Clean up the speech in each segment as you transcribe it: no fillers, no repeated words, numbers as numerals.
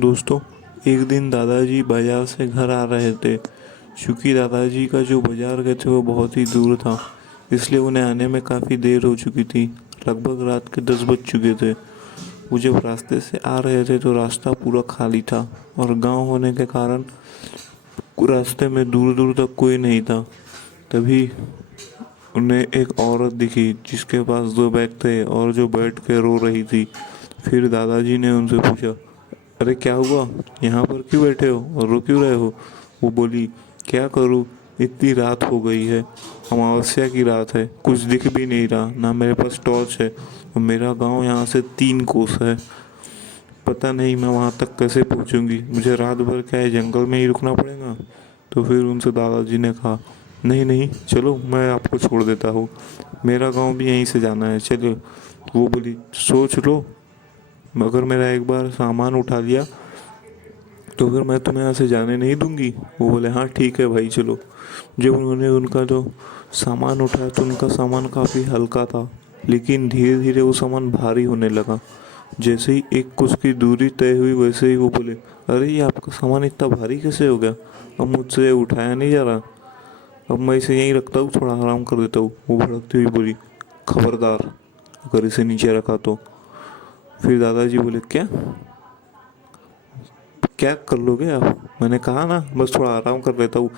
दोस्तों, एक दिन दादाजी बाजार से घर आ रहे थे। चूँकि दादाजी का जो बाजार गए थे वो बहुत ही दूर था, इसलिए उन्हें आने में काफ़ी देर हो चुकी थी। लगभग रात के 10 बज चुके थे। वो जब रास्ते से आ रहे थे तो रास्ता पूरा खाली था और गांव होने के कारण रास्ते में दूर दूर तक कोई नहीं था। तभी उन्हें एक औरत दिखी जिसके पास 2 बैग थे और जो बैठ के रो रही थी। फिर दादाजी ने उनसे पूछा, अरे क्या हुआ, यहाँ पर क्यों बैठे हो और रो क्यों रहे हो? वो बोली, क्या करूँ, इतनी रात हो गई है, अमावस्या की रात है, कुछ दिख भी नहीं रहा, ना मेरे पास टॉर्च है और मेरा गांव यहाँ से 3 कोस है। पता नहीं मैं वहाँ तक कैसे पहुँचूंगी, मुझे रात भर क्या है जंगल में ही रुकना पड़ेगा। तो फिर उनसे दादाजी ने कहा, नहीं नहीं चलो मैं आपको छोड़ देता हूँ, मेरा गांव भी यहीं से जाना है, चलो। वो बोली, सोच लो, अगर मेरा एक बार सामान उठा लिया तो फिर मैं तुम्हें यहाँ से जाने नहीं दूंगी। वो बोले, हाँ ठीक है भाई चलो। जब उन्होंने उनका जो सामान उठाया तो उनका सामान काफ़ी हल्का था, लेकिन धीरे धीरे वो सामान भारी होने लगा। जैसे ही एक कुछ की दूरी तय हुई वैसे ही वो बोले, अरे ये आपका सामान इतना भारी कैसे हो गया, अब मुझसे उठाया नहीं जा रहा, अब मैं इसे यहीं रखता हूँ, थोड़ा आराम कर देता हूँ। वो भड़कती हुई बोली, खबरदार अगर इसे नीचे रखा तो। फिर दादाजी बोले, क्या क्या कर लोगे आप? मैंने कहा ना बस थोड़ा आराम कर लेता हूँ।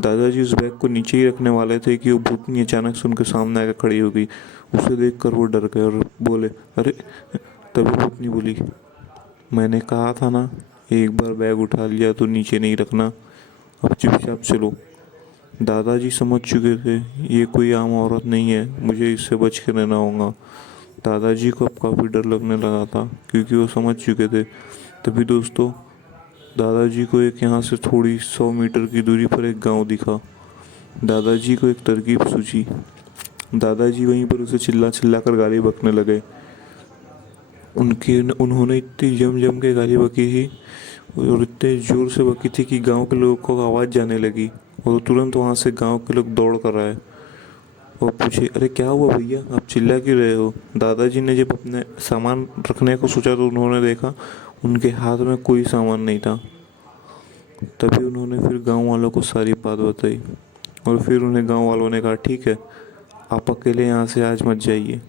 दादाजी उस बैग को नीचे ही रखने वाले थे कि वो भूतनी अचानक से उनके सामने आकर खड़ी हो गई। उसे देखकर वो डर गए और बोले, अरे। तभी भूतनी बोली, मैंने कहा था ना, एक बार बैग उठा लिया तो नीचे नहीं रखना, अब चुपचाप चलो। दादाजी समझ चुके थे ये कोई आम औरत नहीं है, मुझे इससे बच के रहना होगा। दादाजी को अब काफ़ी डर लगने लगा था क्योंकि वो समझ चुके थे। तभी दोस्तों, दादाजी को एक यहाँ से थोड़ी 100 मीटर की दूरी पर एक गांव दिखा। दादाजी को एक तरकीब सूझी। दादाजी वहीं पर उसे चिल्ला चिल्ला कर गाली बकने लगे। उन्होंने इतनी जम जम के गाली बकी थी और इतने जोर से बकी थी कि गांव के लोगों को आवाज़ जाने लगी और तुरंत वहाँ से गांव के लोग दौड़ कर आए और पूछे, अरे क्या हुआ भैया, आप चिल्ला क्यों रहे हो? दादाजी ने जब अपने सामान रखने को सोचा तो उन्होंने देखा उनके हाथ में कोई सामान नहीं था। तभी उन्होंने फिर गांव वालों को सारी बात बताई और फिर उन्हें गांव वालों ने कहा, ठीक है, आप अकेले यहाँ से आज मत जाइए,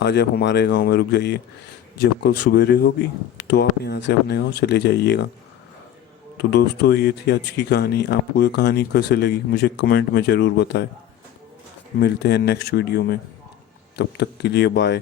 आज आप हमारे गांव में रुक जाइए, जब कल सवेरे होगी तो आप यहाँ से अपने गांव चले जाइएगा। तो दोस्तों, ये थी आज की कहानी। आपको ये कहानी कैसे लगी मुझे कमेंट में ज़रूर बताएं। मिलते हैं नेक्स्ट वीडियो में, तब तक के लिए बाय।